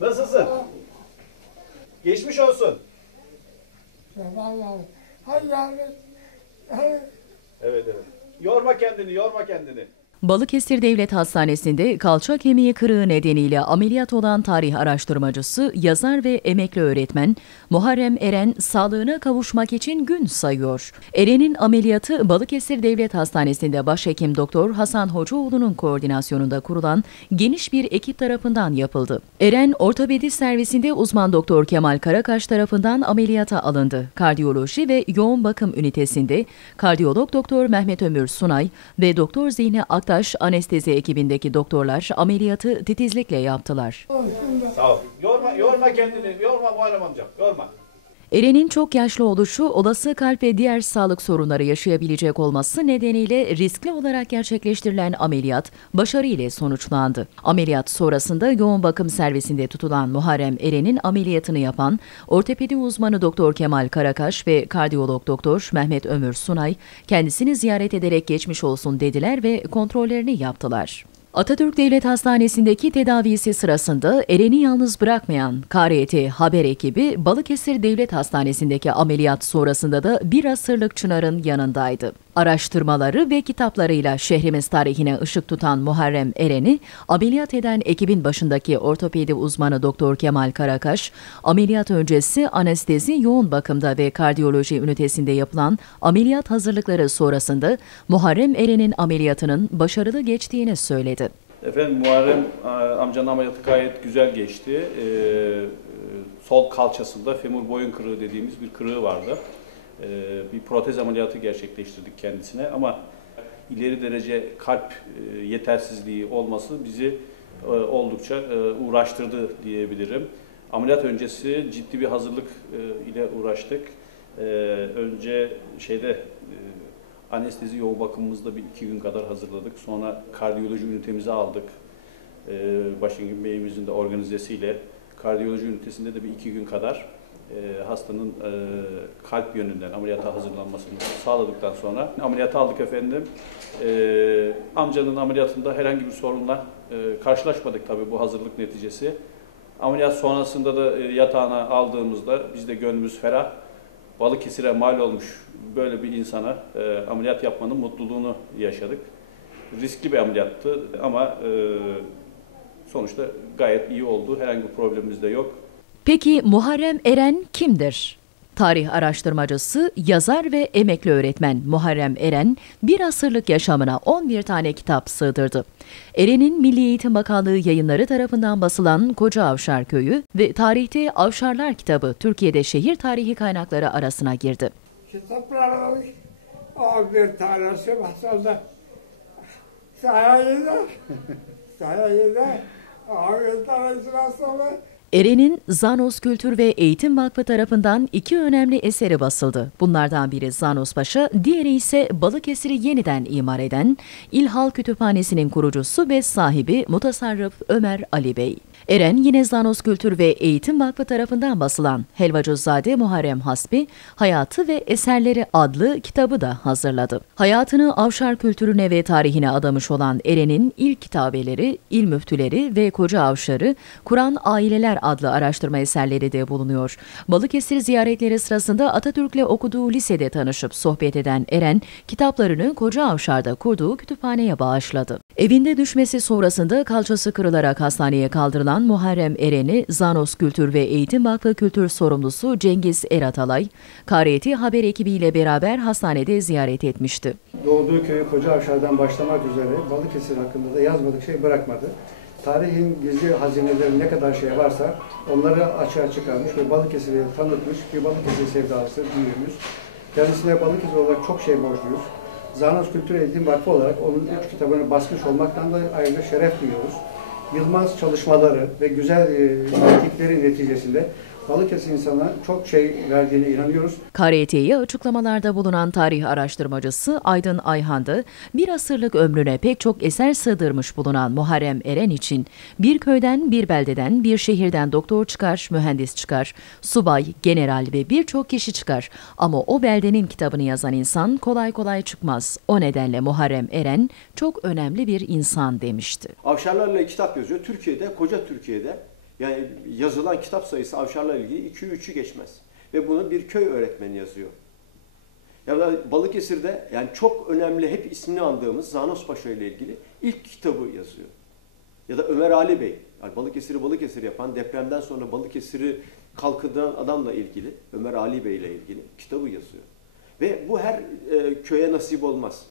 Nasılsın? Geçmiş olsun. Evet evet. Yorma kendini, yorma kendini. Balıkesir Devlet Hastanesi'nde kalça kemiği kırığı nedeniyle ameliyat olan tarih araştırmacısı, yazar ve emekli öğretmen Muharrem Eren sağlığına kavuşmak için gün sayıyor. Eren'in ameliyatı Balıkesir Devlet Hastanesi'nde başhekim Doktor Hasan Hocaoğlu'nun koordinasyonunda kurulan geniş bir ekip tarafından yapıldı. Eren ortopedi servisinde uzman doktor Kemal Karakaş tarafından ameliyata alındı. Kardiyoloji ve yoğun bakım ünitesinde kardiyolog doktor Mehmet Ömür Sunay ve doktor Zihni Aktaş anestezi ekibindeki doktorlar ameliyatı titizlikle yaptılar. Sağ ol. Yorma, yorma kendini, yorma Muharrem amca, yorma. Eren'in çok yaşlı oluşu olası kalp ve diğer sağlık sorunları yaşayabilecek olması nedeniyle riskli olarak gerçekleştirilen ameliyat başarıyla sonuçlandı. Ameliyat sonrasında yoğun bakım servisinde tutulan Muharrem Eren'in ameliyatını yapan ortopedi uzmanı Doktor Kemal Karakaş ve kardiyolog Doktor Mehmet Ömür Sunay kendisini ziyaret ederek geçmiş olsun dediler ve kontrollerini yaptılar. Atatürk Devlet Hastanesi'ndeki tedavisi sırasında Eren'i yalnız bırakmayan KRT haber ekibi Balıkesir Devlet Hastanesi'ndeki ameliyat sonrasında da bir asırlık Çınar'ın yanındaydı. Araştırmaları ve kitaplarıyla şehrimiz tarihine ışık tutan Muharrem Eren'i ameliyat eden ekibin başındaki ortopedi uzmanı Doktor Kemal Karakaş, ameliyat öncesi anestezi yoğun bakımda ve kardiyoloji ünitesinde yapılan ameliyat hazırlıkları sonrasında Muharrem Eren'in ameliyatının başarılı geçtiğini söyledi. Efendim Muharrem amcanın ameliyatı gayet güzel geçti. Ee, e, sol kalçasında femur boyun kırığı dediğimiz bir kırığı vardı. Ee, bir protez ameliyatı gerçekleştirdik kendisine ama ileri derece kalp e, yetersizliği olması bizi e, oldukça e, uğraştırdı diyebilirim. Ameliyat öncesi ciddi bir hazırlık e, ile uğraştık. Önce şeyde e, anestezi yoğun bakımımızda bir iki gün kadar hazırladık. Sonra kardiyoloji ünitemizi aldık. Başhekim Bey'imizin de organizesiyle kardiyoloji ünitesinde de bir iki gün kadar e, hastanın e, kalp yönünden ameliyata hazırlanmasını sağladıktan sonra ameliyata aldık efendim. Ee, amcanın ameliyatında herhangi bir sorunla e, karşılaşmadık tabii bu hazırlık neticesi. Ameliyat sonrasında da e, yatağına aldığımızda biz de gönlümüz ferah. Balıkesir'e mal olmuş böyle bir insana e, ameliyat yapmanın mutluluğunu yaşadık. Riskli bir ameliyattı ama e, sonuçta gayet iyi oldu. Herhangi bir problemimiz de yok. Peki Muharrem Eren kimdir? Tarih araştırmacısı, yazar ve emekli öğretmen Muharrem Eren bir asırlık yaşamına 11 tane kitap sığdırdı. Eren'in Milli Eğitim Bakanlığı yayınları tarafından basılan Koca Avşar Köyü ve tarihte Avşarlar kitabı Türkiye'de şehir tarihi kaynakları arasına girdi. Kitaplar o bir tanesi masalda sayede sayede o bir tanesi masalda Eren'in Zanos Kültür ve Eğitim Vakfı tarafından iki önemli eseri basıldı. Bunlardan biri Zanos Paşa, diğeri ise Balıkesir'i yeniden imar eden İlhal Kütüphanesi'nin kurucusu ve sahibi Mutasarrıf Ömer Ali Bey. Eren yine Zanos Kültür ve Eğitim Vakfı tarafından basılan Helvacızade Muharrem Hasbi, Hayatı ve Eserleri adlı kitabı da hazırladı. Hayatını Avşar kültürüne ve tarihine adamış olan Eren'in ilk kitabeleri, İl Müftüleri ve Koca Avşarı, Kur'an Aileler adlı araştırma eserleri de bulunuyor. Balıkesir ziyaretleri sırasında Atatürk'le okuduğu lisede tanışıp sohbet eden Eren, kitaplarını Koca Avşar'da kurduğu kütüphaneye bağışladı. Evinde düşmesi sonrasında kalçası kırılarak hastaneye kaldırılan Muharrem Eren'i Zanos Kültür ve Eğitim Vakfı Kültür Sorumlusu Cengiz Eratalay, KRT haber ekibiyle beraber hastanede ziyaret etmişti. Doğduğu köyü Koca Avşar'dan başlamak üzere Balıkesir hakkında da yazmadık şey bırakmadı. Tarihin gizli hazineleri ne kadar şey varsa onları açığa çıkarmış ve Balıkesir'i tanıtmış bir Balıkesir sevdalısı büyüğümüz. Kendisine Balıkesir olarak çok şey borçluyuz. Zanos Kültür Eğitim Vakfı olarak onun üç kitabını basmış olmaktan da ayrıca şeref duyuyoruz. Yılmaz çalışmaları ve güzel e, pratikleri neticesinde Balıkesir insana çok şey verdiğine inanıyoruz. KRT'ye açıklamalarda bulunan tarih araştırmacısı Aydın Ayhan'da bir asırlık ömrüne pek çok eser sığdırmış bulunan Muharrem Eren için bir köyden, bir beldeden, bir şehirden doktor çıkar, mühendis çıkar, subay, general ve birçok kişi çıkar. Ama o beldenin kitabını yazan insan kolay kolay çıkmaz. O nedenle Muharrem Eren çok önemli bir insan demişti. Avşarlarla kitap yazıyor. Türkiye'de, koca Türkiye'de Yani yazılan kitap sayısı Avşar'la ilgili 2'yi 3'ü geçmez. Ve bunu bir köy öğretmeni yazıyor. Ya da Balıkesir'de yani çok önemli hep ismini andığımız Zanos Paşa ile ilgili ilk kitabı yazıyor. Ya da Ömer Ali Bey, yani Balıkesir'i Balıkesir yapan, depremden sonra Balıkesir'i kalkındıran adamla ilgili, Ömer Ali Bey ile ilgili kitabı yazıyor. Ve bu her e, köye nasip olmaz.